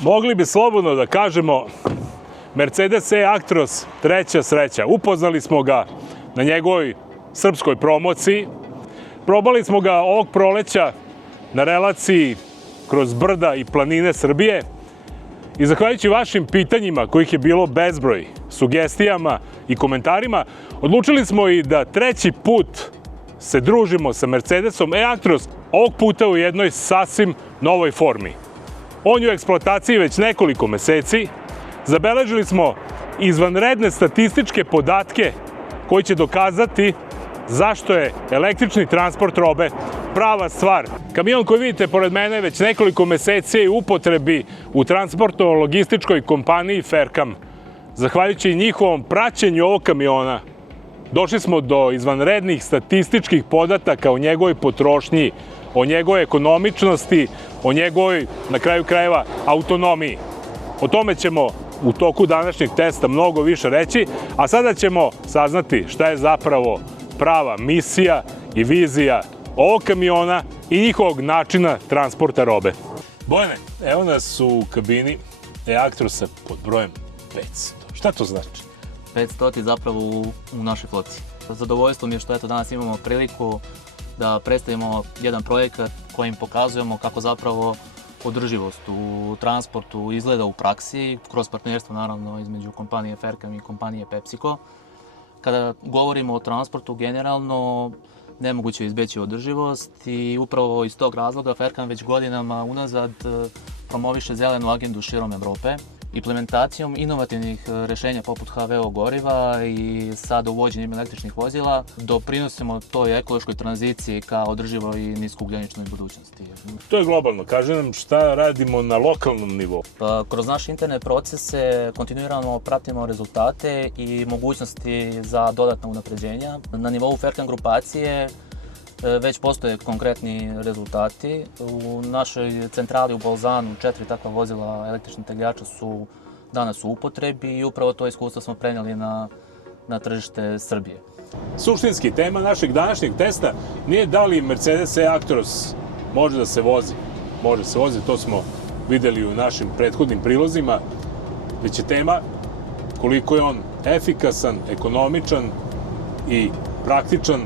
Mogli bi slobodno da kažemo Mercedes E-Actros treća sreća. Upoznali smo ga na njegovoj srpskoj promociji. Probali smo ga ovog proleća na relaciji kroz brda i planine Srbije. I zahvaljujući vašim pitanjima, kojih je bilo bezbroj, sugestijama i komentarima, odlučili smo i da treći put se družimo sa Mercedesom E-Actros, ovog puta u jednoj sasvim novoj formi. On je u eksploataciji već nekoliko meseci. Zabeležili smo izvanredne statističke podatke koji će dokazati zašto je električni transport robe prava stvar. Kamion koji vidite pored mene već nekoliko meseci u upotrebi u transportno-logističkoj kompaniji Ferkam. Zahvaljujući njihovom praćenju ovog kamiona, došli smo do izvanrednih statističkih podataka o njegovoj potrošnji, o njegovoj ekonomičnosti, o njegovoj, na kraju krajeva, autonomiji. O tome ćemo u toku današnjeg testa mnogo više reći, a sada ćemo saznati šta je zapravo prava misija i vizija ovog kamiona i njihovog načina transporta robe. Bojane, evo nas u kabini E-Actrosa pod brojem 500. Šta to znači? 500 je zapravo u našoj floti. Zadovoljstvo mi je što danas imamo priliku da predstavimo jedan projekat kojim pokazujemo kako zapravo održivost u transportu izgleda u praksi, kroz partnerstvo naravno između kompanije Ferkam i kompanije PepsiCo. Kada govorimo o transportu generalno, nemoguće je izbeći održivost i upravo iz tog razloga Ferkam već godinama unazad promoviše zelenu agendu širom Evrope. Implementacijom inovativnih rešenja poput HVO goriva i sada uvođenjem električnih vozila doprinosimo toj ekološkoj tranziciji ka održivoj i niskougljeničnoj budućnosti. To je globalno. Kaže nam šta radimo na lokalnom nivou. Kroz naše interne procese kontinuirano pratimo rezultate i mogućnosti za dodatna unapređenja. Na nivou Ferkam grupacije već postoje konkretni rezultati. U našoj centrali u Bolzanu 4 takva vozila električnih tegljača su danas u upotrebi i upravo to iskustvo smo prenijeli na tržište Srbije. Suštinski, tema našeg današnjeg testa nije da li Mercedes E-Actros može da se vozi. Može se vozi, to smo videli u našim prethodnim prilozima, već je tema koliko je on efikasan, ekonomičan i praktičan,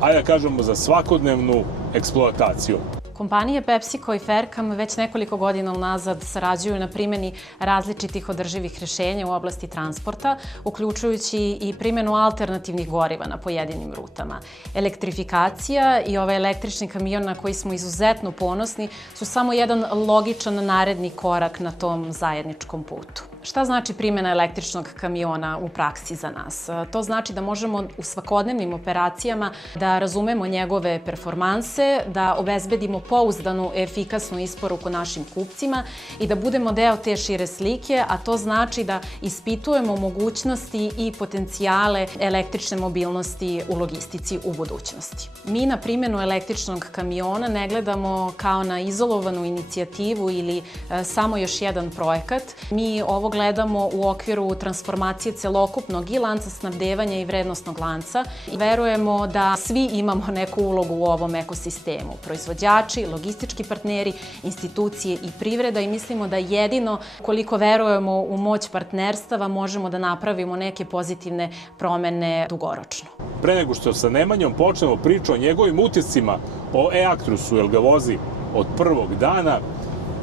ajde da kažemo, za svakodnevnu eksploataciju. Kompanije PepsiCo i Ferkam već nekoliko godina unazad sarađuju na primjeni različitih održivih rešenja u oblasti transporta, uključujući i primjenu alternativnih goriva na pojedinim rutama. Elektrifikacija i ovaj električni kamion na koji smo izuzetno ponosni su samo jedan logičan naredni korak na tom zajedničkom putu. Šta znači primjena električnog kamiona u praksi za nas? To znači da možemo u svakodnevnim operacijama da razumemo njegove performanse, da obezbedimo pouzdanu, efikasnu isporuku našim kupcima i da budemo deo te šire slike, a to znači da ispitujemo mogućnosti i potencijale električne mobilnosti u logistici u budućnosti. Mi na primjenu električnog kamiona ne gledamo kao na izolovanu inicijativu ili samo još jedan projekat. Mi ovo gledamo u okviru transformacije celokupnog i lanca snabdevanja i vrednosnog lanca. Verujemo da svi imamo neku ulogu u ovom ekosistemu. Proizvođači, logistički partneri, institucije i privreda i mislimo da jedino koliko verujemo u moć partnerstava možemo da napravimo neke pozitivne promene dugoročno. Pre nego što sa Nemanjom počnemo priču o njegovim utiscima o E-Actrosu, jer ga vozi od prvog dana,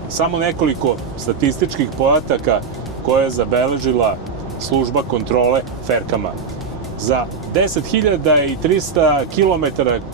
samo nekoliko statističkih podataka koje je zabeležila služba kontrole Ferkama. Za 10.300 km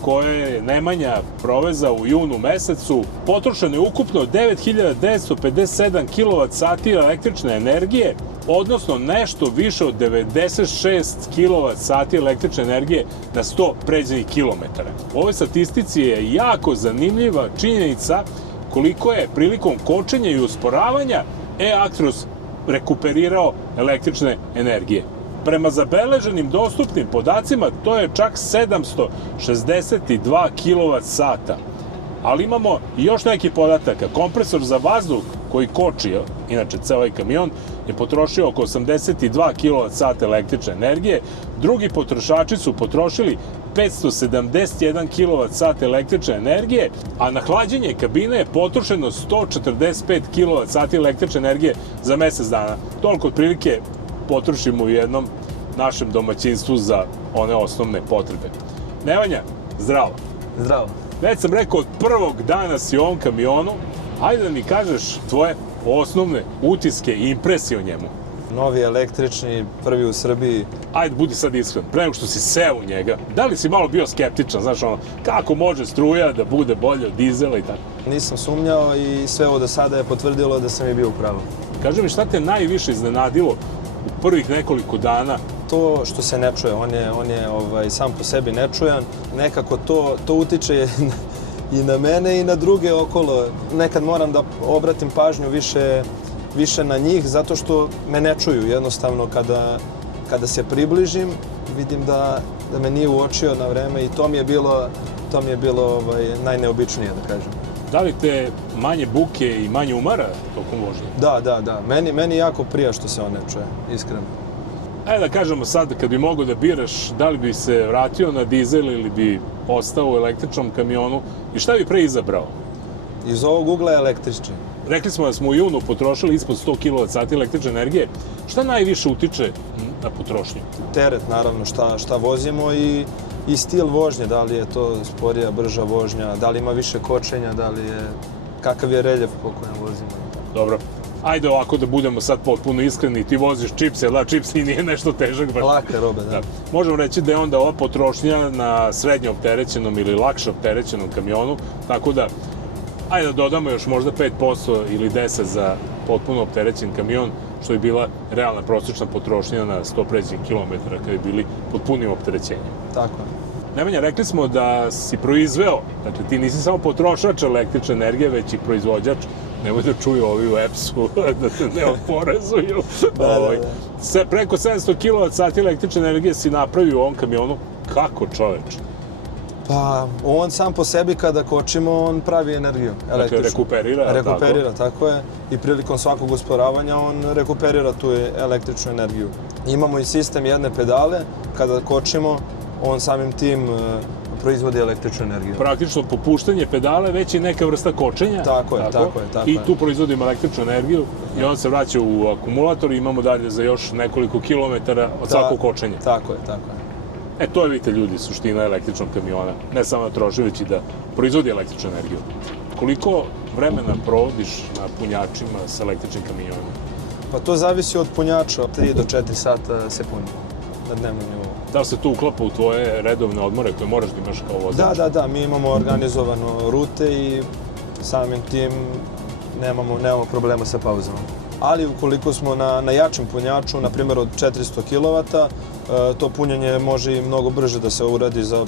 koje je Nemanja provezao u junu mesecu, potrošeno je ukupno 9.957 kWh električne energije, odnosno nešto više od 96 kWh električne energije na 100 pređenih kilometara. U ovoj statistici je jako zanimljiva činjenica koliko je prilikom kočenja i usporavanja E-Actros rekuperirao električne energije. Prema zabeleženim dostupnim podacima, to je čak 762 kWh. Ali imamo i još neki podataka. Kompresor za vazduh koji koči, inače ceo ovaj kamion, je potrošio oko 82 kWh električne energije, drugi potrošači su potrošili 571 kWh električne energije, a na hlađenje kabine je potrošeno 145 kWh električne energije za mesec dana. Toliko otprilike potrošimo u jednom našem domaćinstvu za one osnovne potrebe. Nemanja, zdravo. Zdravo. Već sam rekao, od prvog dana si u ovom kamionu, ajde da mi kažeš tvoje osnovne utiske i impresije o njemu. Novi električni, prvi u Srbiji. Ajde, budi sad iskren, pre nego što si seo u njega, da li si malo bio skeptičan, znaš ono, kako može struja da bude bolje od dizela i tako? Nisam sumnjao i sve ovo do sada je potvrdilo da sam i bio u pravu. Kaži mi, šta te najviše iznenadilo u prvih nekoliko dana? To što se ne čuje, on je sam po sebi nečujan, nekako to utiče i na mene i na druge okolo. Nekad moram da obratim pažnju više na njih, zato što me ne čuju. Jednostavno, kada se približim, vidim da me nije uočio na vreme i to mi je bilo najneobičnije, da kažem. Da li te manje buke i manje umara tokom vožnje? Da. Meni jako prija što se on ne čuje, iskreno. Ajde da kažemo sad, kad bi mogao da biraš, da li bi se vratio na dizel ili bi ostao u električnom kamionu i šta bi pre izabrao? Iz ovog ugla je električni. Rekli smo da smo u junu potrošili ispod 100 kWh električne energije. Šta najviše utiče na potrošnju? Teret, naravno, šta vozimo i stil vožnje, da li je to sporija, brža vožnja, da li ima više kočenja, kakav je reljef po kojem vozimo. Dobro. Ajde ovako da budemo sad potpuno iskreni, ti voziš čipse, da, čipsi nije nešto težak. Baš. Lake robe, da. Možemo reći da je onda ova potrošnja na srednje opterećenom ili lakše opterećenom kamionu, tako da, ajde da dodamo još možda 5% ili 10% za potpuno opterećen kamion, što je bila realna prosječna potrošnja na 100 pređenih kilometara kada je bili pod punim opterećenjem. Tako je. Nemanja, rekli smo da si proizveo, dakle ti nisi samo potrošač električne energije, već i proizvođač. Nemoj da čuju ovi u EPS-u, da te ne oporezuju. Da. Preko 700 kWh električne energije si napravio u ovom kamionu. Kako, čoveč? Pa, on sam po sebi kada kočimo, on pravi energiju električnu. Dakle, rekuperira, Rekuperira, tako je. I prilikom svakog usporavanja on rekuperira tu električnu energiju. Imamo i sistem jedne pedale, kada kočimo, on samim tim proizvodi električnu energiju. Praktično popuštanje pedale već je neka vrsta kočenja. Tako je. I tu proizvodimo električnu energiju i on se vraća u akumulator i imamo dalje za još nekoliko kilometara od svakog kočenja. Tako je. To je, vidite ljudi, suština električnog kamiona. Ne samo da troši, već i da proizvodi električnu energiju. Koliko vremena provodiš na punjačima s električnim kamionima? Pa to zavisi od punjača. 3 do 4 sata se puni na dnevnom nivou. Da li se to uklapa u tvoje redovne odmore koje moraš da imaš kao vozač? Da. Mi imamo organizovano rute i samim tim nemamo problema sa pauzama. Ali ukoliko smo na jačem punjaču, na primjer od 400 kW, to punjenje može i mnogo brže da se uradi za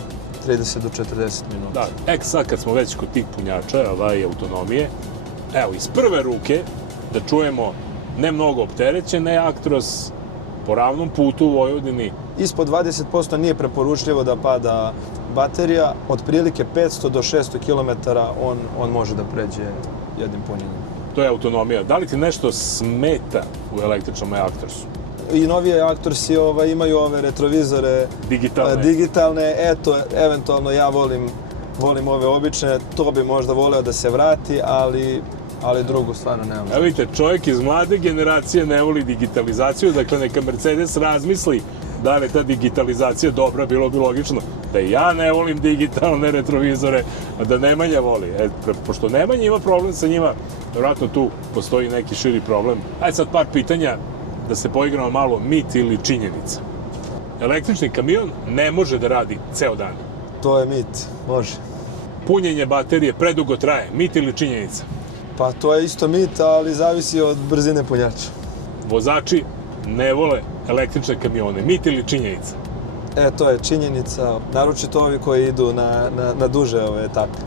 30 do 40 minuta. Da, sad kad smo već kod tih punjača, autonomije, evo, iz prve ruke da čujemo ne mnogo opterećene Actros po ravnom putu u Vojvodini. Ispod 20% nije preporučljivo da pada baterija, otprilike 500 do 600 km on može da pređe jednim punjenjem. To je autonomija. Da li ti nešto smeta u električnom Actrosu? I novije Actrosi imaju ove retrovizore digitalne. Eto, eventualno ja volim ove obične, to bi možda voleo da se vrati, ali drugo stvarno nemam. Evo vidite, čovjek iz mlade generacije ne voli digitalizaciju, dakle neka Mercedes razmisli da li je ta digitalizacija dobra, bilo bi logično da i ja ne volim digitalne retrovizore, a da Nemanja voli. Pošto Nemanja ima problem sa njima, vjerojatno tu postoji neki širi problem. Ajde sad par pitanja da se poigramo malo mit ili činjenica. Električni kamion ne može da radi ceo dan. To je mit, može. Punjenje baterije predugo traje, mit ili činjenica? Pa to je isto mit, ali zavisi od brzine punjača. Vozači ne vole električne kamione, mit ili činjenica? To je činjenica, naročito ovi koji idu na duže ove etape.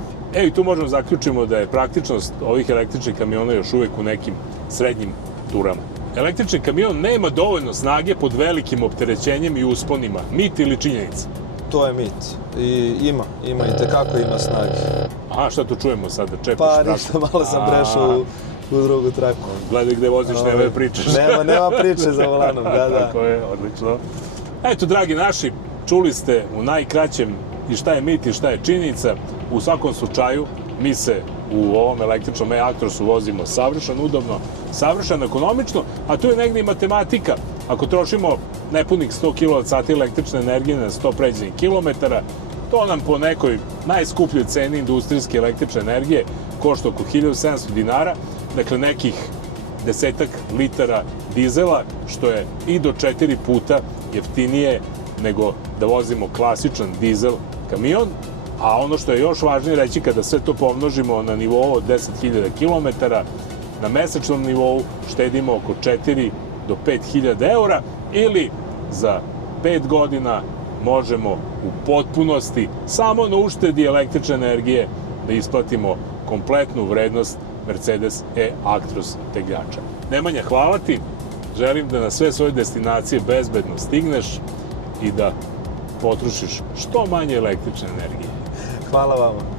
I tu možemo zaključimo da je praktičnost ovih električnih kamiona još uvek u nekim srednjim turama. Električni kamion nema dovoljno snage pod velikim opterećenjem i usponima. Mit ili činjenica? To je mit. I ima i tekako ima snage. Aha, šta tu čujemo sada? Pa ništa, malo sam prešao u drugu traku. Gledaj gde voziš, nema pričaš. Nema priče za volanom, da. Tako je, odlično. Eto, dragi naši, čuli ste u najkraćem i šta je mit i šta je činjenica. U svakom slučaju, mi se u ovom električnom e-Actrosu vozimo savršeno udobno, savršeno ekonomično, a tu je negdje i matematika. Ako trošimo nepunih 100 kWh električne energije na 100 pređenih kilometara, to nam po nekoj najskupljoj ceni industrijske električne energije košta oko 1700 dinara, dakle nekih 10 litara dizela, što je i do 4 puta jeftinije nego da vozimo klasičan dizel kamion. A ono što je još važnije reći, kada sve to pomnožimo na nivou od 10.000 km, na mesečnom nivou štedimo oko 4 do 5.000 eura ili za 5 godina možemo u potpunosti samo na uštedi električne energije da isplatimo kompletnu vrednost Mercedes e-Actros tegljača. Nemanja, hvala ti. Želim da na sve svoje destinacije bezbedno stigneš i da potrošiš što manje električne energije. Hvala vama.